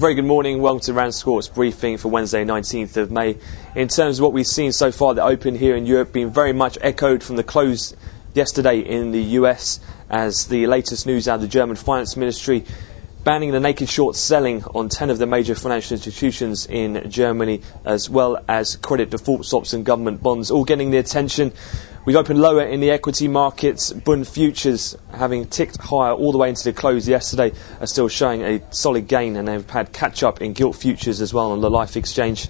Very good morning, welcome to RANsquawk's briefing for Wednesday 19th of May. In terms of what we've seen so far, the open here in Europe being very much echoed from the close yesterday in the US, as the latest news out of the German Finance Ministry banning the naked short selling on 10 of the major financial institutions in Germany, as well as credit default swaps and government bonds, all getting the attention. We've opened lower in the equity markets. Bund futures, having ticked higher all the way into the close yesterday, are still showing a solid gain, and they've had catch-up in gilt futures as well on the Life Exchange.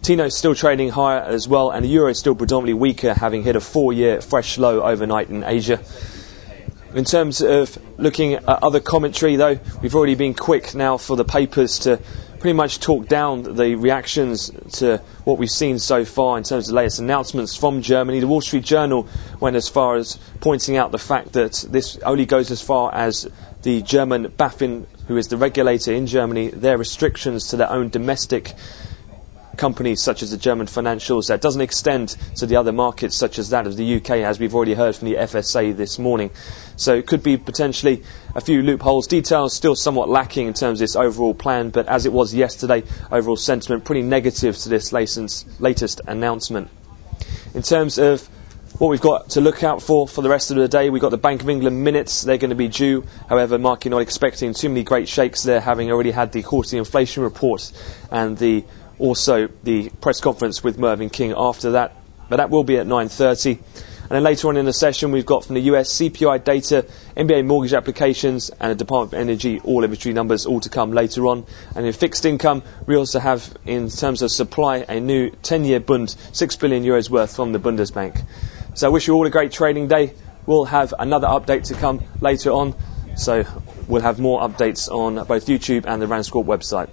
Tino's still trading higher as well, and the euro is still predominantly weaker, having hit a 4-year fresh low overnight in Asia. In terms of looking at other commentary, though, we've already been quick now for the papers to pretty much talk down the reactions to what we've seen so far in terms of the latest announcements from Germany. The Wall Street Journal went as far as pointing out the fact that this only goes as far as the German BaFin, who is the regulator in Germany, their restrictions to their own domestic companies such as the German financials. That doesn't extend to the other markets such as that of the UK, as we've already heard from the FSA this morning. So it could be potentially a few loopholes. Details still somewhat lacking in terms of this overall plan, but as it was yesterday, overall sentiment pretty negative to this latest announcement. In terms of what we've got to look out for the rest of the day, we've got the Bank of England minutes. They're going to be due. However, market not expecting too many great shakes there, having already had the quarterly inflation report and also the press conference with Mervyn King after that. But that will be at 9:30. And then later on in the session, we've got from the US CPI data, NBA mortgage applications, and the Department of Energy all inventory numbers all to come later on. And in fixed income, we also have, in terms of supply, a new 10-year Bund, €6 billion worth from the Bundesbank. So I wish you all a great trading day. We'll have another update to come later on. So we'll have more updates on both YouTube and the RANsquawk website.